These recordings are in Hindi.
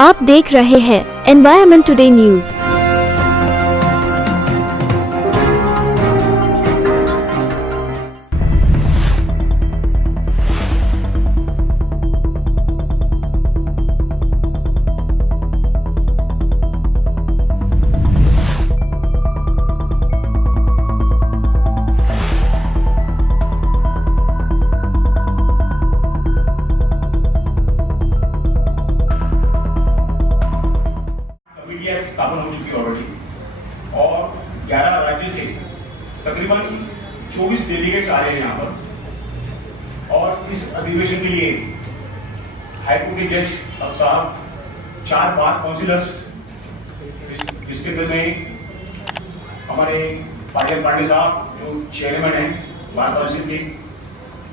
आप देख रहे हैं एनवायरमेंट टुडे न्यूज। स्थापन हो चुकी है ऑलरेडी और 11 राज्य से तकरीबन 24 डेलीगेट्स आ रहे हैं यहाँ पर। और इस अधिवेशन के लिए हाईकोर्ट के जज साहब, 4 बार काउंसिलर्स, जिसके अंदर में हमारे पाटिल पांडे साहब जो चेयरमैन हैं बार काउंसिल के,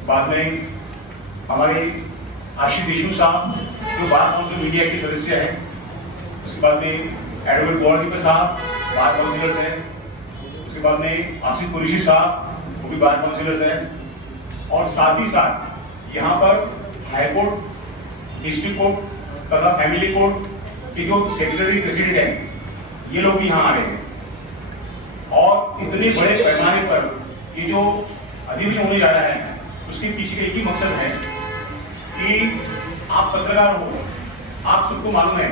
बाद में हमारे आशीष देशमुख साहब जो बार काउंसिल मीडिया के सदस्य हैं, उसके बाद में एडवोकेट गौरदीप साहब बार काउंसिलर्स हैं, उसके बाद में आसिफ कुरैशी साहब वो भी बार काउंसिलर्स हैं, और साथ ही साथ यहाँ पर हाईकोर्ट, डिस्ट्रिक्ट कोर्ट तथा फैमिली कोर्ट के जो सेक्रेटरी प्रेसिडेंट हैं ये लोग भी यहाँ आ रहे हैं। और इतने बड़े पैमाने पर ये जो अधिवेशन होने जा रहा है उसके पीछे का एक ही मकसद है कि आप पत्रकार हो, आप सबको मालूम है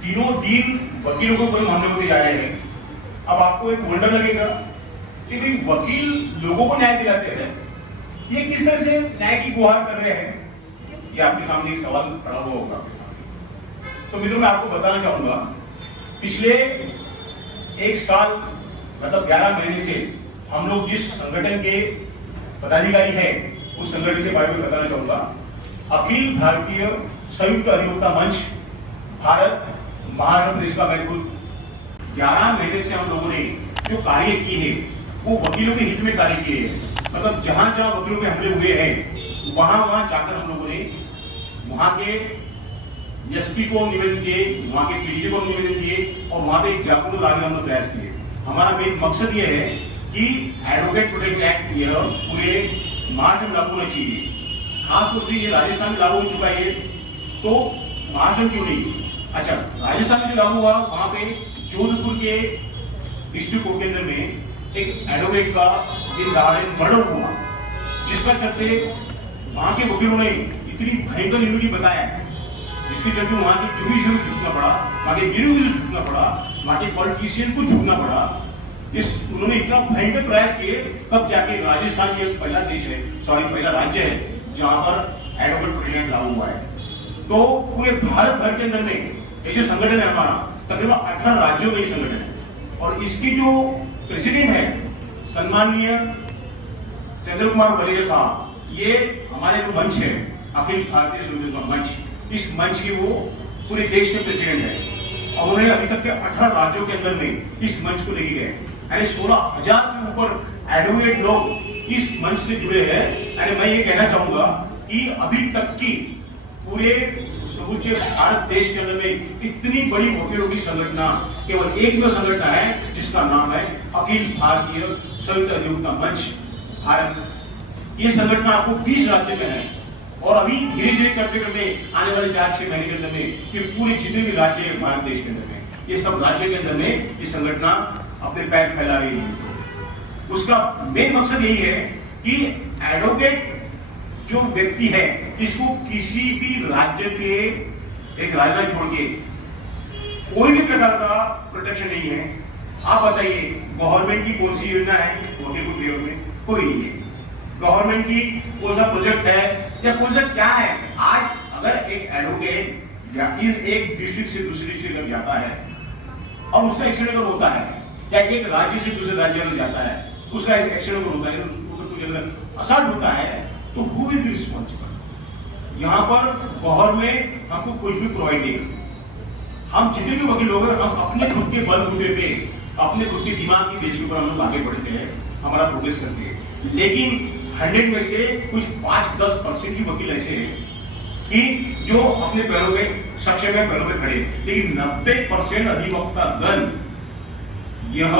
तीनों दिन वकीलों को कोई मामले होते जा रहे हैं। अब आपको एक वंडर लगेगा कि भाई वकील लोगों को न्याय दिलाते हैं, ये किस तरह से न्याय की गुहार कर रहे हैं, ये आपके सामने एक सवाल खड़ा हुआ होगा आपके सामने। तो मित्रों मैं आपको बताना चाहूंगा, पिछले 1 साल मतलब 11 महीने से हम लोग जिस संगठन के पदाधिकारी हैं उस संगठन के बारे में बताना चाहूंगा। अखिल भारतीय संयुक्त अधिवक्ता मंच भारत महाराष्ट्र प्रदेश का मैं खुद 11 महीने से हम लोगों ने जो कार्य किए हैं वो वकीलों के हित में कार्य किए हैं। मतलब जहां जहां वकीलों पे हमले हुए हैं वहां जाकर हम लोगों ने वहां के एसपी को निवेदन दिए, वहां के पीडीजे को निवेदन दिए और वहां पे एक जागरूकता लाने का हम लोग प्रयास किए। हमारा मेन मकसद ये है कि एडवोकेट प्रोटेक्शन एक्ट यह पूरे महाराष्ट्र में लागू होना चाहिए। खासतौर से ये राजस्थान में लागू हो चुका है, तो महाराष्ट्र में क्यों नहीं? अच्छा, राजस्थान में जो लागू हुआ वहां पे जोधपुर के डिस्ट्रिक्ट कोर्ट के अंदर में एक एडवोकेट का दिन दहाड़े मर्डर हुआ, जिसका चलते वहां के वकीलों ने इतनी भयंकर यूनिटी बताया, जिसके चलते वहां के जुडिशियरी को झुकना पड़ा, वहां के ब्यूरोक्रेसी को झुकना पड़ा, वहां के पॉलिटिशियन को झुकना पड़ा। उन्होंने इतना भयंकर प्रयास किए, तब जाके राजस्थान ये पहला देश है, पहला राज्य है जहां पर एडवोकेट प्रोटेक्शन लागू हुआ है। तो पूरे भारत भर के अंदर में ये जो संगठन है हमारा तकरीबन 18 राज्यों में ये संगठन है, और इसकी जो प्रेसिडेंट है सम्माननीय चंद्र कुमार बलेजा साहब, ये हमारे जो मंच है अखिल भारतीय संयुक्त मंच, इस मंच के वो पूरे देश के प्रेसिडेंट है। और उन्होंने अभी तक के 18 राज्यों के अंदर में इस मंच को लेके गए, यानी 16,000 से ऊपर एडवोकेट लोग इस मंच से जुड़े हैं। यानी मैं ये कहना चाहूंगा कि अभी तक की पूरे समूचे भारत देश के अंदर में इतनी बड़ी वकीलों की संगठना केवल एक में संगठन है जिसका नाम है अखिल भारतीय संयुक्त अधिवक्ता मंच भारत। ये संगठन आपको 20 राज्य में है, और अभी धीरे धीरे करते करते आने वाले 4-6 महीने के अंदर में ये पूरे जितने भी राज्य है भारत देश के अंदर में, ये सब राज्य के अंदर में ये संगठन अपने पैर फैला रही है। उसका मेन मकसद यही है कि एडवोकेट जो व्यक्ति है इसको किसी भी राज्य के एक राजधानी छोड़ के कोई भी प्रकार का प्रोटेक्शन नहीं है। आप बताइए गवर्नमेंट की कौन सी योजना है वकील को फेवर में? कोई नहीं है। गवर्नमेंट की कौन सा प्रोजेक्ट है या कौन सा क्या है? आज अगर एक एडवोकेट एक डिस्ट्रिक्ट से दूसरे डिस्ट्रिक्ट तक जाता है और उसका एक्सीडेंट अगर होता है, या एक राज्य से दूसरे राज्य में जाता है उसका एक्सीडेंट अगर होता है, उसको कुछ अगर असल्ट होता है, तो हु विल बी रिस्पॉन्सिबल? यहाँ पर गवर्नमेंट हमको कुछ भी प्रोवाइड नहीं करती। हम जितने भी वकील लोग हैं हम अपने खुद के बलबूते पे, अपने खुद के दिमाग की बेस के ऊपर हम लोग आगे बढ़ते हैं, हमारा प्रोग्रेस करते हैं। लेकिन 100 में से कुछ 5-10% ही वकील ऐसे हैं कि जो अपने पैरों में सक्षम है, पैरों में खड़े, लेकिन 90% अधिवक्ता गण यह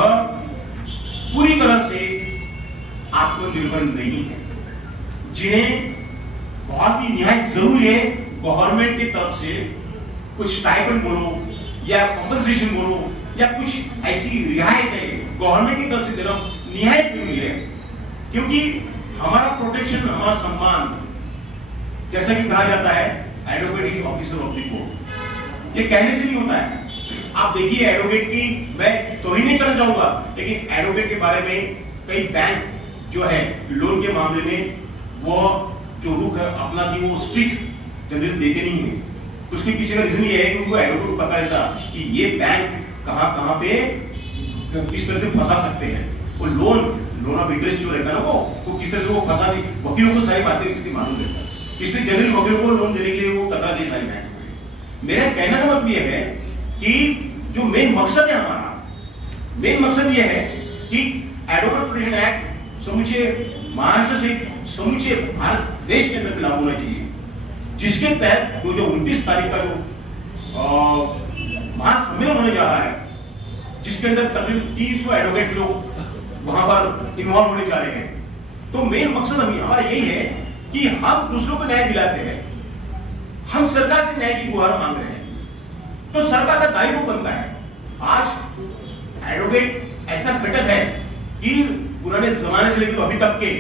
पूरी तरह से आत्मनिर्भर नहीं है, जिन्हें बहुत ही निहायत जरूरी है गवर्नमेंट की तरफ से कुछ स्टाइपेंड बोलो या कंपनसेशन बोलो या कुछ ऐसी रियायत है गवर्नमेंट की तरफ से देना निहायत जरूरी है, क्योंकि हमारा प्रोटेक्शन, हमारा सम्मान, जैसा कि कहा जाता है advocate is officer of the court, ये कहने से नहीं होता है। आप देखिए एडवोकेट की, मैं तो ही नहीं करना चाहूंगा, लेकिन एडवोकेट के बारे में कई बैंक जो है लोन के मामले में वो जो रुख अपना थी वो स्ट्रिक्ट जनरली देते नहीं है। उसके पीछे का रीजन ये है कि उनको एडवोकेट को पता रहता कि ये बैंक कहां पे किस तरह से फंसा सकते हैं, वो लोन ऑफ इंटरेस्ट जो रहता है ना वो किस तरह से वो फंसा दे, वकीलों को सारी बातें इसकी मालूम रहता है, इसलिए जनरली वकीलों को लोन देने के लिए वो कतरा दे सारी बैंक। मेरा कहने का मतलब ये है कि जो मेन मकसद है हमारा, मेन मकसद ये है कि एडवोकेट प्रोटेक्शन एक्ट समूचे महाराष्ट्र से समूचे भारत देश के अंदर लागू होना चाहिए, जिसके तहत जो 29 तारीख का जो महासम्मेलन होने जा रहा है, जिसके अंदर तकरीबन 300 एडवोकेट लोग वहां पर इन्वॉल्व होने जा रहे हैं। तो मेन मकसद हमारा यही है कि हम दूसरों को न्याय दिलाते हैं, हम सरकार से न्याय की गुहार मांग रहे हैं, तो सरकार का दायित्व बनता है। आज एडवोकेट ऐसा घटक है कि पुराने जमाने से लेकर अभी तक के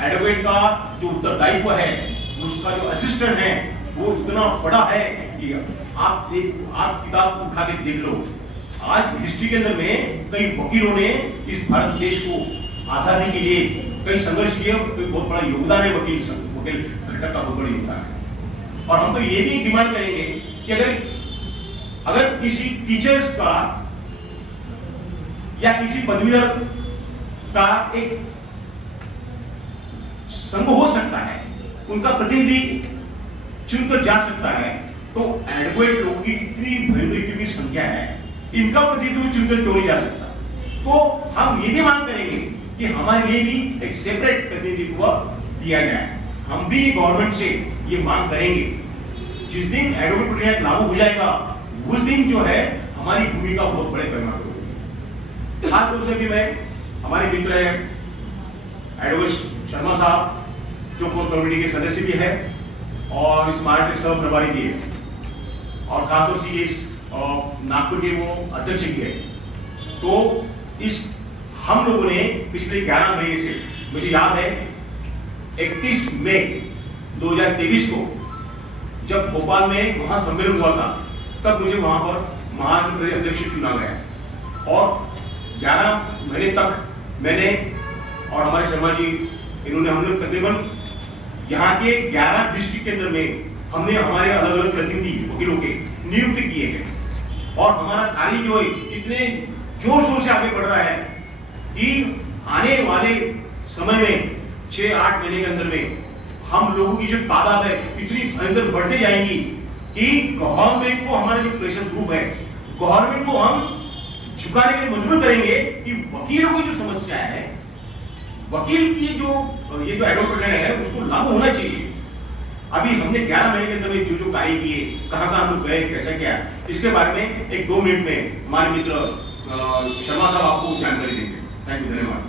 एडवोकेट का जो उत्तरदायित्व है, उसका जो असिस्टेंट है वो इतना बड़ा है कि आप किताब उठा के देख लो, आज हिस्ट्री के अंदर में कई वकीलों ने इस भारत देश को आजादी के लिए कई संघर्ष किए, कोई बहुत बड़ा योगदान है वकील घटक का बहुत बड़ा योगदान है। और हम तो ये भी डिमांड करेंगे कि अगर किसी टीचर्स का या किसी पदवीधर का एक संघ हो सकता है, उनका प्रतिनिधि चुनकर जा सकता है, तो एडवोकेट लोगों की इतनी भयंकर की संख्या है, इनका प्रतिनिधित्व चुनकर क्यों नहीं जा सकता? तो हम ये भी मांग करेंगे कि हमारे लिए भी एक सेपरेट प्रतिनिधित्व दिया जाए। हम भी गवर्नमेंट से ये मांग करेंगे। जिस दिन एडवोकेट प्रोटेक्शन एक्ट लागू हो जाएगा, उस दिन जो है हमारी भूमिका बहुत बड़े पैमाने पर होगी। खास तौर से भी मैं हमारे मित्र है एडवोकेट शर्मा साहब, जो कोर कमेटी के सदस्य भी है और इस महाराष्ट्र के सह प्रभारी भी है, और खासतौर से इस नागपुर के वो अध्यक्ष भी है। तो इस हम लोगों ने पिछले 11 महीने से, मुझे याद है 31 मई 2023 को जब भोपाल में वहां सम्मेलन हुआ था, तब मुझे वहां पर महाराष्ट्र प्रदेश अध्यक्ष चुना गया, और 11 महीने तक मैंने और हमारे शर्मा जी, इन्होंने हम लोग तकरीबन यहाँ के 11 डिस्ट्रिक्ट के अंदर में हमने हमारे अलग अलग प्रतिनिधि वकीलों के नियुक्त किए हैं, और हमारा कार्य जो है इतने जोर शोर से आगे बढ़ रहा है कि आने वाले समय में 6-8 महीने के अंदर में हम लोगों की जो तादाद है इतनी भयंकर बढ़ते जाएंगी कि गवर्नमेंट को, हमारा जो प्रेशर ग्रुप है, गवर्नमेंट को हम झुकाने के लिए मजबूर करेंगे कि वकीलों की जो समस्या है, वकील की जो ये जो एडवोकेट है उसको लागू होना चाहिए। अभी हमने 11 महीने के अंदर में जो कार्य किए, कहाँ हम लोग गए, कैसा क्या, इसके बारे में 1-2 मिनट में हमारे मित्र शर्मा साहब आपको जानकारी देंगे। थैंक यू, धन्यवाद।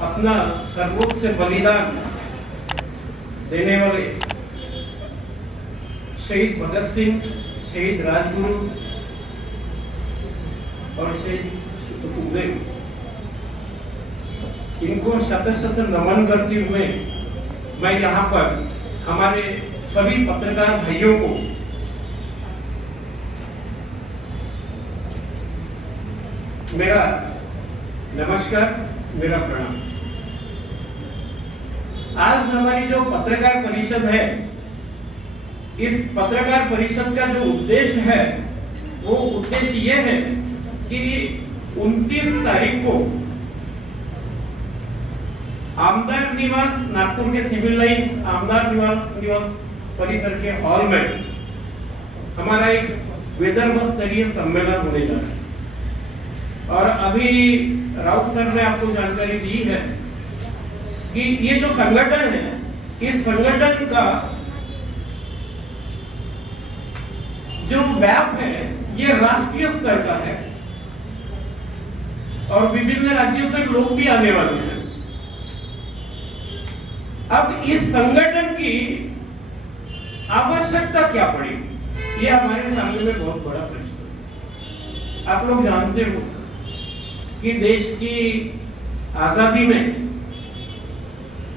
अपना सर्वोच्च बलिदान देने वाले शहीद भगत सिंह, शहीद राजगुरु और शहीद सुखदेव, इनको शत नमन करते हुए मैं यहाँ पर हमारे सभी पत्रकार भाइयों को मेरा नमस्कार, मेरा प्रणाम। आज हमारी जो पत्रकार परिषद है, इस पत्रकार परिषद का जो उद्देश्य है वो उद्देश्य ये है कि 29 तारीख को आमदार निवास, नागपुर के सिविल लाइन्स आमदार निवास परिसर के हॉल में हमारा एक विदर्भ स्तरीय सम्मेलन होने जा रहा है। और अभी राउत सर ने आपको जानकारी दी है कि ये जो संगठन है, इस संगठन का जो व्याप है ये राष्ट्रीय स्तर का है, और विभिन्न राज्यों से लोग भी आने वाले हैं। अब इस संगठन की आवश्यकता क्या पड़ेगी, ये हमारे सामने में बहुत बड़ा प्रश्न है। आप लोग जानते हो कि देश की आजादी में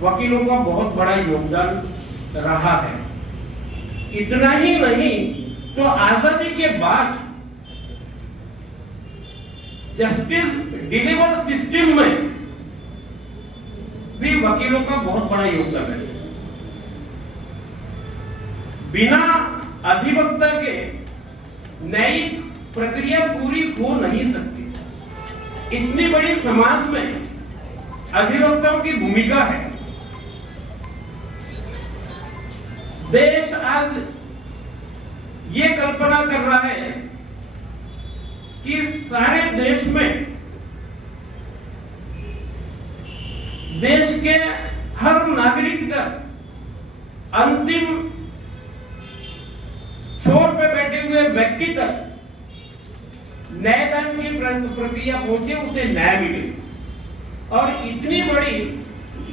वकीलों का बहुत बड़ा योगदान रहा है। इतना ही नहीं तो आजादी के बाद जस्टिस डिलीवर सिस्टम में भी वकीलों का बहुत बड़ा योगदान है। बिना अधिवक्ता के न्यायिक प्रक्रिया पूरी हो नहीं सकती। इतनी बड़ी समाज में अधिवक्ताओं की भूमिका है। देश आज ये कल्पना कर रहा है कि सारे देश में देश के हर नागरिक का अंतिम छोर पे बैठे हुए व्यक्ति तक न्यायदान की प्रक्रिया पहुंचे, उसे न्याय मिले। और इतनी बड़ी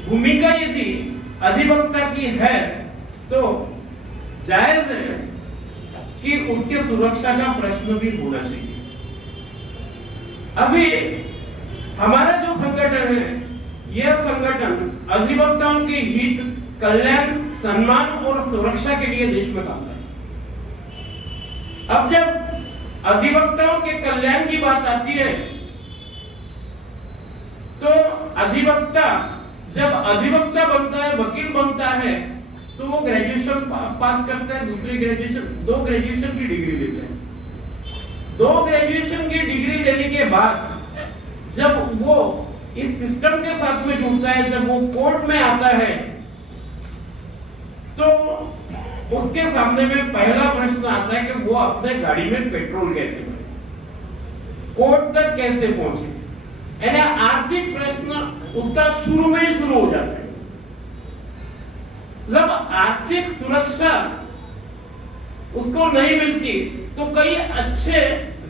भूमिका यदि अधिवक्ता की है तो जायज है कि उसके सुरक्षा का प्रश्न भी होना चाहिए। अभी हमारा जो संगठन है, यह संगठन अधिवक्ताओं के हित, कल्याण, सम्मान और सुरक्षा के लिए देश में काम करता है। अब जब अधिवक्ताओं के कल्याण की बात आती है तो अधिवक्ता जब अधिवक्ता बनता है, वकील बनता है, तो वो ग्रेजुएशन पास करता है, दो ग्रेजुएशन की डिग्री लेता है। 2 ग्रेजुएशन की डिग्री लेने के बाद जब वो इस सिस्टम के साथ में जुड़ता है, जब वो कोर्ट में आता है, तो उसके सामने में पहला प्रश्न आता है कि वो अपने गाड़ी में पेट्रोल कैसे भरे, कोर्ट तक कैसे पहुंचे। यानी आर्थिक प्रश्न उसका शुरू में ही शुरू हो जाता है। जब आर्थिक सुरक्षा उसको नहीं मिलती तो कई अच्छे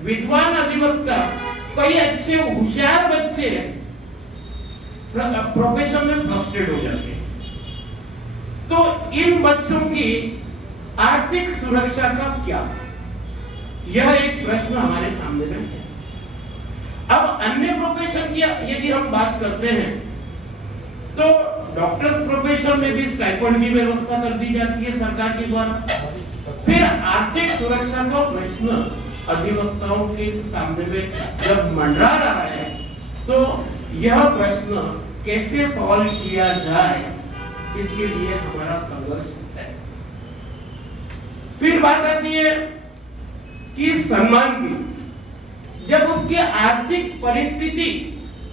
विद्वान अधिवक्ता, कई अच्छे होशियार बच्चे प्रोफेशन में फ्रस्ट्रेट हो जाते हैं। तो इन बच्चों की आर्थिक सुरक्षा का क्या, यह एक प्रश्न हमारे सामने में है। अब अन्य प्रोफेशन की यदि हम बात करते हैं तो डॉक्टर्स प्रोफेशन में भी स्टाइपेंड की व्यवस्था कर दी जाती है सरकार के द्वारा। फिर आर्थिक सुरक्षा का प्रश्न अधिवक्ताओं के सामने में जब मंडरा रहा है तो यह प्रश्न कैसे सॉल्व किया जाए, इसके लिए हमारा संघर्ष है। फिर बात आती है कि सम्मान की। जब उसकी आर्थिक परिस्थिति,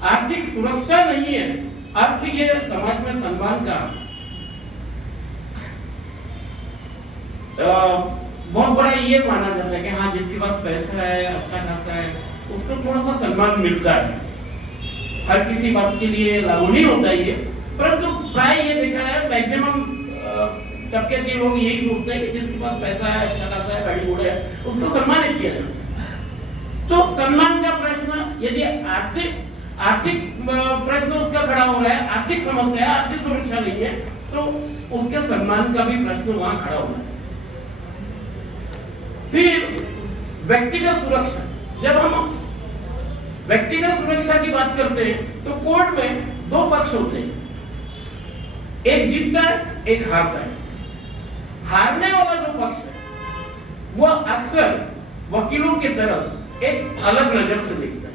आर्थिक सुरक्षा नहीं है, आर्थिक ये समाज में सम्मान का बहुत बड़ा ये माना जाता है कि हाँ, जिसके पास पैसा है, अच्छा खासा है, उसको थोड़ा सा सम्मान मिलता है। हर किसी बात के लिए लागू नहीं होता ये, परंतु प्राय ये देखा है, मैक्सिमम तबके के लोग यही सोचते हैं कि जिसके पास पैसा है, अच्छा खासा है, गाड़ी घोड़ा है, उसको सम्मानित किया जाए। तो सम्मान का प्रश्न यदि आर्थिक प्रश्न उसका खड़ा हो रहा है, आर्थिक समस्या है, आर्थिक सुरक्षा नहीं है, तो उसके सम्मान का भी प्रश्न वहां खड़ा होना है। फिर व्यक्तिगत सुरक्षा। जब हम व्यक्तिगत सुरक्षा की बात करते हैं तो कोर्ट में 2 पक्ष होते हैं, एक जीतता है, एक हारता है। हारने वाला जो पक्ष है वो अक्सर वकीलों की तरफ एक अलग नजर से देखता है।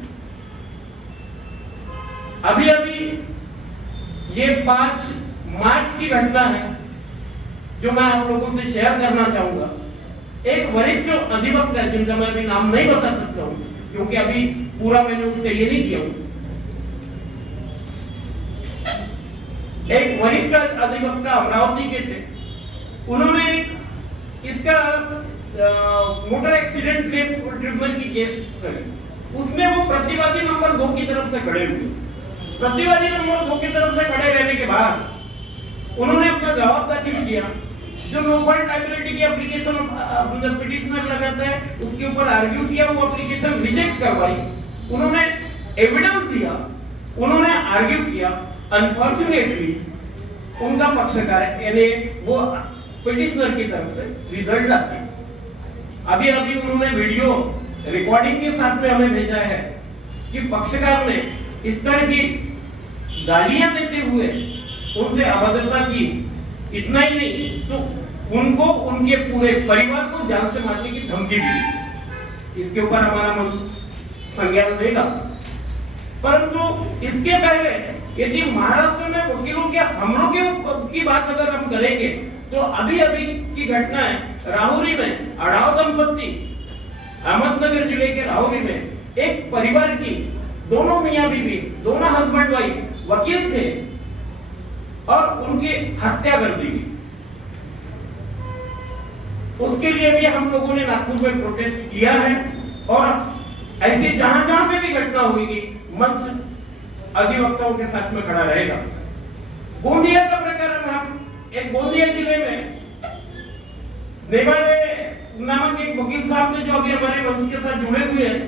अभी ये 5 मार्च की घटना है जो मैं आप लोगों से शेयर करना चाहूंगा। एक वरिष्ठ अधिवक्ता, जिनका मैं अभी नाम नहीं बता सकता हूं क्योंकि अभी पूरा मैंने उसका ये नहीं किया हूं, एक वरिष्ठ अधिवक्ता अमरावती के थे। उन्होंने इसका मोटर एक्सीडेंट क्लेम ट्रिब्यूनल की केस करी। उसमें वो प्रतिवादी नंबर 2 की तरफ से खड़े हुए। प्रतिवादी नंबर 2 की तरफ से खड़े रहने के बाद उन्होंने अपना जवाब दाखिल किया। जो नो फॉल्ट लायबिलिटी की एप्लीकेशन पिटिशनर लगाता है उसके ऊपर आर्ग्यू किया, वो एप्लीकेशन रिजेक्ट करवाई। उन्होंने एविडेंस दिया, उन्होंने आर्ग्यू किया। अनफॉर्चुनेटली उनका पक्षकार यानी वो पिटिशनर की तरफ से रिजल्ट आती है। अभी अभी उन्होंने वीडियो रिकॉर्डिंग के साथ में हमें भेजा है कि पक्षकार ने इस तरह की गालियां देते हुए उनसे अभद्रता की। इतना ही नहीं तो उनको उनके पूरे परिवार को जान से मारने की धमकी दी। इसके ऊपर हमारा मंच संज्ञान लेगा। परंतु इसके पहले यदि महाराष्ट्र में वकीलों के हमलों की बात अगर हम करेंगे तो अभी अभी की घटना है राहुरी में अड़ाव दंपत्ति अहमदनगर जिले के राहुरी में एक परिवार की दोनों मियां बीवी दोनों हस्बैंड वाइफ वकील थे और उनकी हत्या कर दी गई। उसके लिए भी हम लोगों ने नागपुर में प्रोटेस्ट किया है और ऐसे जहां जहां पे भी घटना होगी मंच अधिवक्ताओं के साथ में खड़ा रहेगा। गोंदिया का प्रकरण हम एक गोंदिया जिले में नेवारे नामक एक वकील साहब थे जो अभी हमारे मंच के साथ जुड़े हुए हैं,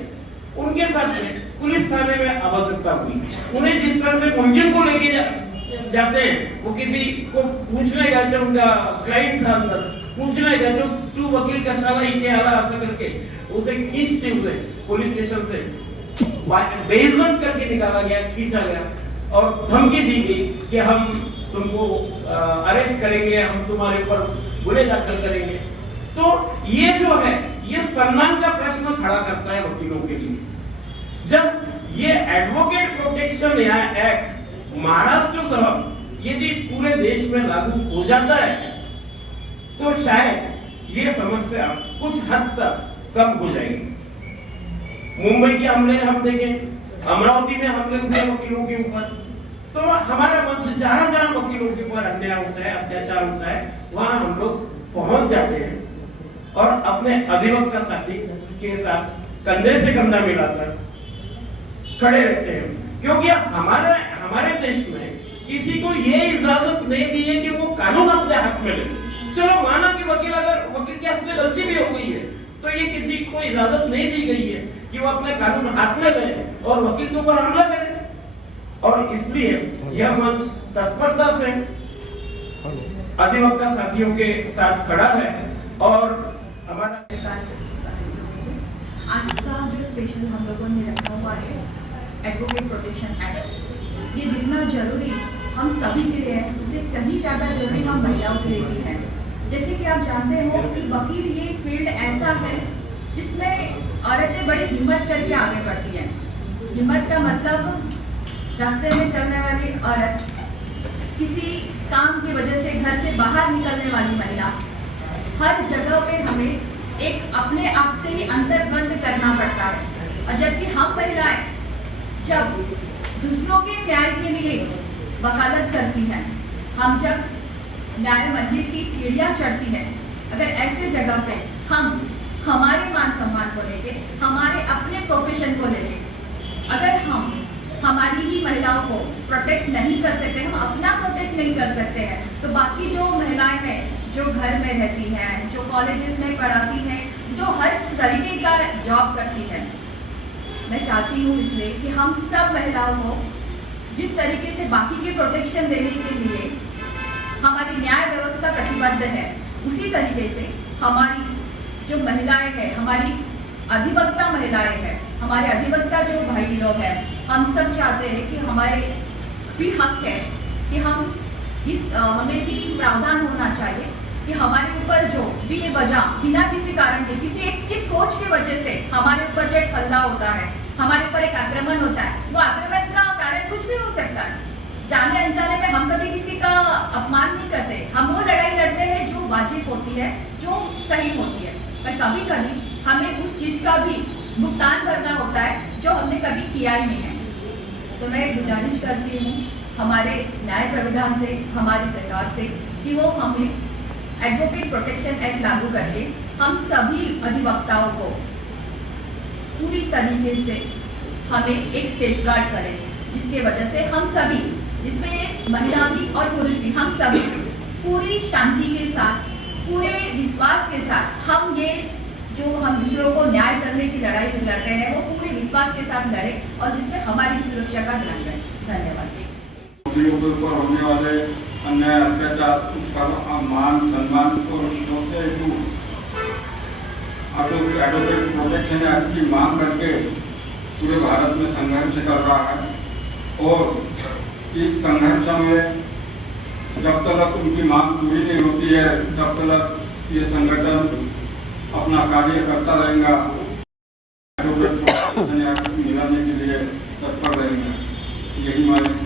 उनके साथ में पुलिस थाने में अभद्रता हुई। उन्हें जिस तरह से मुलजिम को लेके जाते हैं, वो किसी को पूछने गए थे, उनका क्लाइंट था अंदर, पूछने गए तो तू वकील का साला ही क्या हाल ऐसा करके उसे खींचते हुए पुलिस स्टेशन से बेइज्जत करके निकाला गया, खींचा गया और धमकी दी गई कि हम तुमको अरेस्ट करेंगे, हम तुम्हारे ऊपर गुनाह दाखिल करेंगे। तो ये जो है ये सम्मान का प्रश्न खड़ा करता है वकीलों के लिए। जब ये एडवोकेट प्रोटेक्शन एक्ट महाराष्ट्र सह यदि पूरे देश में लागू हो जाता है तो शायद ये समस्या कुछ हद तक कम हो जाएगी। मुंबई के हमले हम देखें, अमरावती में हमले हुए वकीलों के ऊपर, तो हमारा मंच जहां जहां वकीलों के ऊपर अन्याय होता है, अत्याचार होता है, वहां हम लोग पहुंच जाते हैं और अपने अधिवक्ता साथी के साथ कंधे से कंधा मिलाकर खड़े रहते हैं। क्योंकि हमारे देश में किसी को ये इजाजत नहीं दी है कि वो कानून अपने हाथ में ले। चलो माना कि वकील के हाथ से गलती भी हो गई है तो ये किसी को इजाजत नहीं दी गई है कि वो अपने कानून हाथ में ले और वकील के ऊपर हमला करे। और इसलिए यह मंच तत्परता से अधिवक्ता साथियों के साथ खड़ा है और हमारा आज का जो स्पेशल हम लोगों ने रखा हुआ है एडवोकेट प्रोटेक्शन एक्ट, ये जितना जरूरी हम सभी के लिए है उससे कहीं ज़्यादा जरूरी हम महिलाओं के लिए भी है। जैसे कि आप जानते हो कि वकील ये फील्ड ऐसा है जिसमें औरतें बड़ी हिम्मत करके आगे बढ़ती हैं। हिम्मत का मतलब रास्ते में चलने वाली औरत, किसी काम की वजह से घर से बाहर निकलने वाली महिला, हर जगह पे हमें एक अपने आप से ही अंतर बंद करना पड़ता है। और जबकि हम महिलाएं जब दूसरों के न्याय के लिए वकालत करती हैं, हम जब न्याय मंदिर की सीढ़ियां चढ़ती हैं, अगर ऐसे जगह पे हम हमारे मान सम्मान को लेके, हमारे अपने प्रोफेशन को लेके अगर हम हमारी ही महिलाओं को प्रोटेक्ट नहीं कर सकते, हम अपना प्रोटेक्ट नहीं कर सकते हैं, तो बाकी जो महिलाएं हैं जो घर में रहती हैं, जो कॉलेजेस में पढ़ाती हैं, जो हर तरीके का जॉब करती हैं, मैं चाहती हूँ इसलिए कि हम सब महिलाओं को जिस तरीके से बाकी के प्रोटेक्शन देने के लिए हमारी न्याय व्यवस्था प्रतिबद्ध है, उसी तरीके से हमारी जो महिलाएं हैं, हमारी अधिवक्ता महिलाएं हैं, हमारे अधिवक्ता जो भाई लोग हैं, हम सब चाहते हैं कि हमारे भी हक है कि हम हमें भी प्रावधान होना चाहिए कि हमारे ऊपर जो भी ये वजह बिना किसी कारण के, किसी एक की सोच की वजह से हमारे ऊपर जो एक हल्ला होता है, हमारे ऊपर एक आक्रमण होता है, वो आक्रमण का कारण कुछ भी हो सकता है। जाने अनजाने में हम कभी किसी का अपमान नहीं करते, हम वो लड़ाई लड़ते हैं जो वाजिब होती है, जो सही होती है, पर कभी कभी हमें उस चीज का भी भुगतान करना होता है जो हमने कभी किया ही नहीं है। तो मैं गुजारिश करती हूँ हमारे न्याय प्रावधान से, हमारी सरकार से कि वो हमें एडवोकेट प्रोटेक्शन एक्ट लागू करके हम सभी अधिवक्ताओं को पूरी तरीके से हमें एक सेफगार्ड करें, जिसके वजह से हम सभी, जिसमें महिला भी और पुरुष भी, हम सभी पूरी शांति के साथ, पूरे विश्वास के साथ हम ये जो हम दूसरों को न्याय करने की लड़ाई लड़ रहे हैं वो पूरे विश्वास के साथ लड़ें और जिसमें हमारी सुरक्षा का ध्यान रखें। धन्यवाद। होने वाले अन्याय, अत्याचार, उसका मान सम्मान एडवोकेट प्रोटेक्शन एक्ट की मांग करके पूरे भारत में संघर्ष कर रहा है और इस संघर्ष में जब तक उनकी मांग पूरी नहीं होती है तब तक ये संगठन अपना कार्य करता रहेगा, एडवोकेट प्रोटेक्शन एक्ट मिलाने के लिए तत्पर रहेंगे। यही हमारी